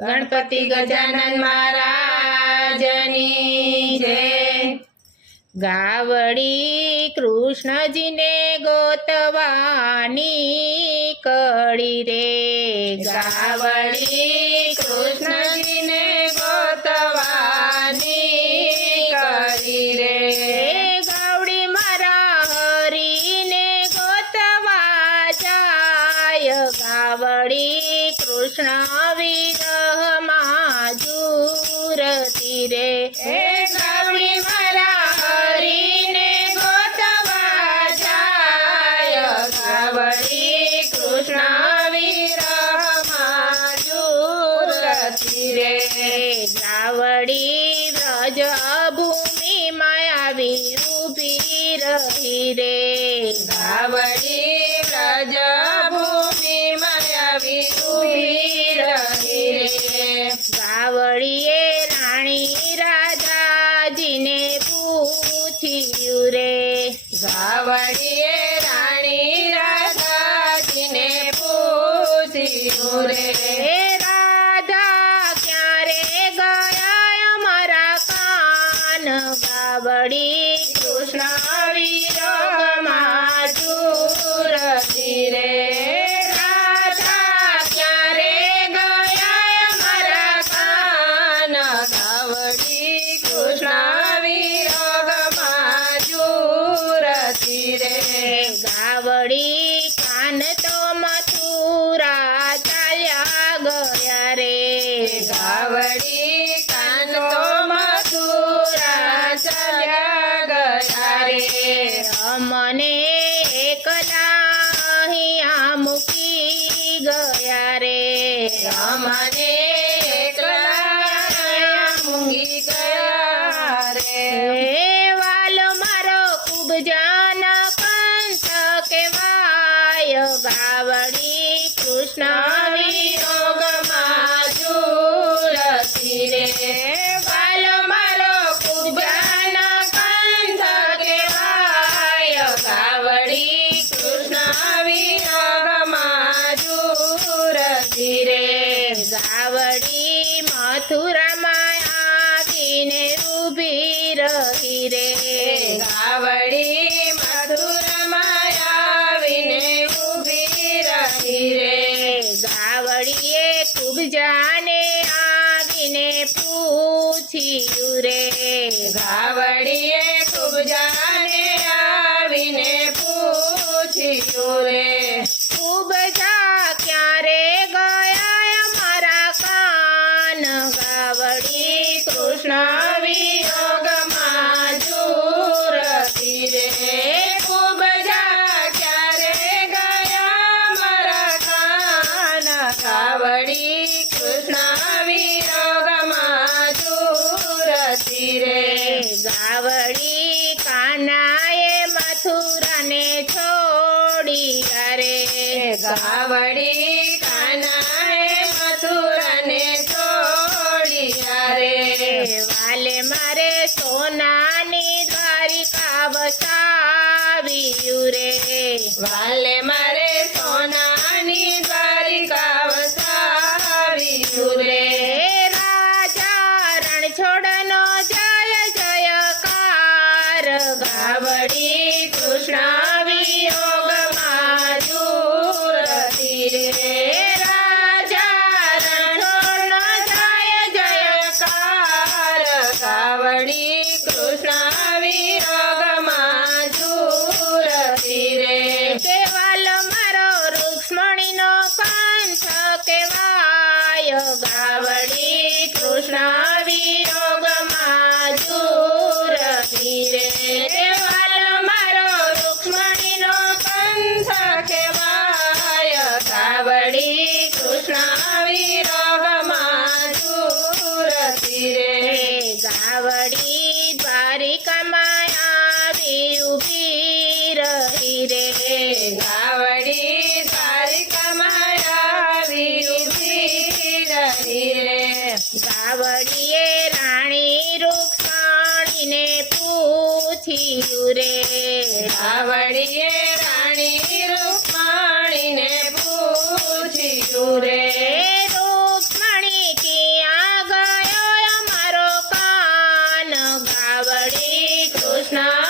ગણપતિ ગજાનન મહારાજની જય. ગાવડી કૃષ્ણજીને ગોતવાની કળી રે. ગાવડી કૃષ્ણજીને ગોતવાની કળી રે. ગાવડી મારા હરીને ગોતવા જાય. ગાવડી કૃષ્ણ વિરહમાં અમને એકલા વાલ મારો ખૂબ જાન કેવાય ગાવડી કૃષ્ણ. રે ખૂબ જા ક્યારે ગયા અમારા કાન ગાવડી કૃષ્ણ વિયોગમાં જુરતી રે ખૂબ જા ક્યારે ગયા મારા કાન ગાવડી કૃષ્ણ વિયોગમાં જુરતી રે ગાવડી કાનાએ મથુરાને છોડી રે ગાવડી કાનાએ મથુરને છોડી રે વાલે મારે સોનાની દ્વારિકા વસાવ્યું રે વાલે મારે ગાવડી કૃષ્ણ વિયોગમાં દ્વારિકામાં આવી ઊભી રહી રે. ગાવડી દ્વારિકામાં આવી ઊભી રહી રે. ગાવડીએ રાણી રૂક્ષાણીને પૂછ્યું રે. ગાવડીએ Hare Krishna.